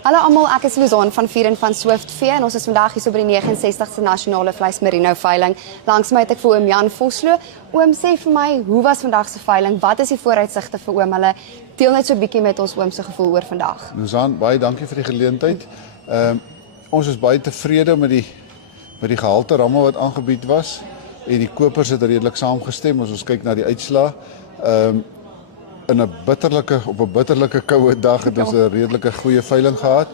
Hallo almal, ek is Luzon van Vieren van Swift Vee en ons is vandag hier so by die 69ste Nasionale Vleis Merino veiling. Langs my het ek vir oom Jan Vosloo. Oom, sê vir my, hoe was vandag se veiling? Wat is die vooruitsigte vir oom? Hulle deel net so 'n bietjie met ons oom se gevoel oor vandag. Luzon, baie dankie vir die geleentheid. Ons is baie tevrede met die gehalte ramme wat aangebied was en die kopers het redelik saamgestem as ons kyk na die uitslae. Op 'n bitterlike koue dag het ons 'n redelike goeie veiling gehad,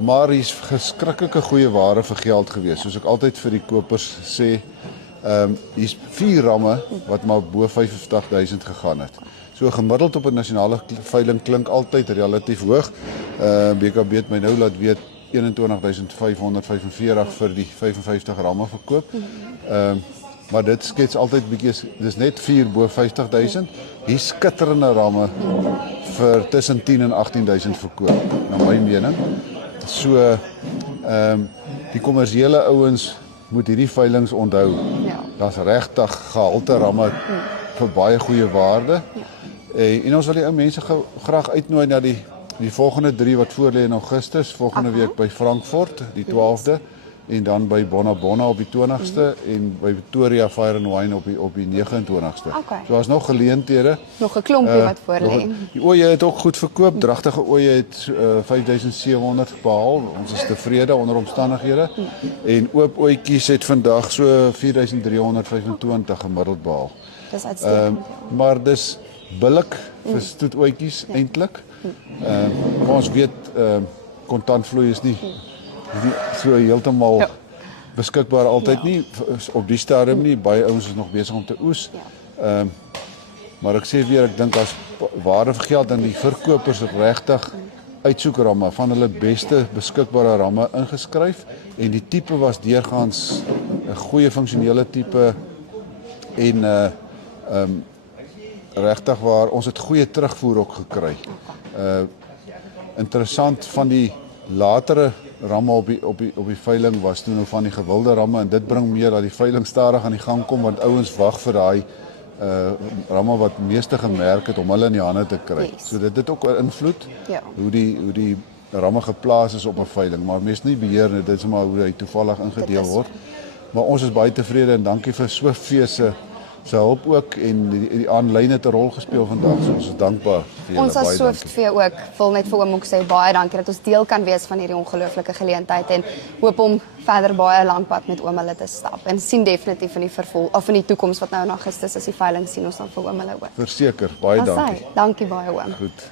maar hier's geskrikkelike goeie ware vir geld gewees. Soos ek altyd vir die kopers sê, hier's 4 ramme wat maar bo 50.000 gegaan het. So gemiddeld op 'n nasionale veiling klink altyd relatief hoog. BKB het my nou laat weet 21.545 vir die 55 ramme verkoop. Maar dit skets altyd bietjie, dis net 4 bo 50.000. Hier skitterende ramme vir tussen 10 en 18.000 verkoop, na my mening. So die kommersiële ouens moet hierdie veilings onthou. Ja. Daar's regtig gehalte ramme vir baie goeie waarde. En ons wil die ou mense graag uitnooi na die volgende 3 wat voorlê in Augustus, volgende week by Frankfurt, die 12de. En dan by Bona op die 20ste en by Victoria Fire and Wine op die 29ste. Okay. So daar's nog geleenthede. Nog 'n klompie wat voor lê. Die oeye het ook goed verkoop. Dragtige oeye het 5.700 behaal. Ons is tevrede onder omstandighede. En oop ooitjies het vandag so 4.325 gemiddeld behaal. Dis uitstekend. Maar dis billik vir stoetooitjies eintlik. Maar ons weet kontantvloei is nie so heeltemal beskikbaar altyd nie op die stadium nie. Baie ouens is nog besig om te oes. Maar ek sê weer, ek dink as waarde vir geld en die verkopers regtig uitsoek ramme van hulle beste beskikbare ramme ingeskryf en die tipe was deurgaans 'n goeie funksionele tipe en regtig waar ons het goeie terugvoer ook gekry. Interessant van die latere ramme op die veiling was toe nou van die gewilde ramme en dit bring meer dat die veiling stadig aan die gang kom want ouens wag vir daai ramme wat meeste gemerk het om hulle in die hande te kry. Yes. So dit het ook 'n invloed Ja. hoe die ramme geplaas is op 'n veiling, maar mense nie beheer nie, dit is maar hoe hy toevallig ingedeel word. Maar ons is baie tevrede en dankie vir Swift Vee se hulp ook en die aanlyn het 'n rol gespeel vandag. So ons is dankbaar vir julle Ons as baie Swift dankie. Vee ook wil net vir oom ook sê baie dankie dat ons deel kan wees van hierdie ongelooflike geleentheid en hoop om verder baie lank pad met oom hulle te stap. En sien definitief in die in die toekoms wat nou in Augustus is die veiling sien ons dan vir oom hulle ook. Verseker, baie dankie. Dankie baie oom. Goed.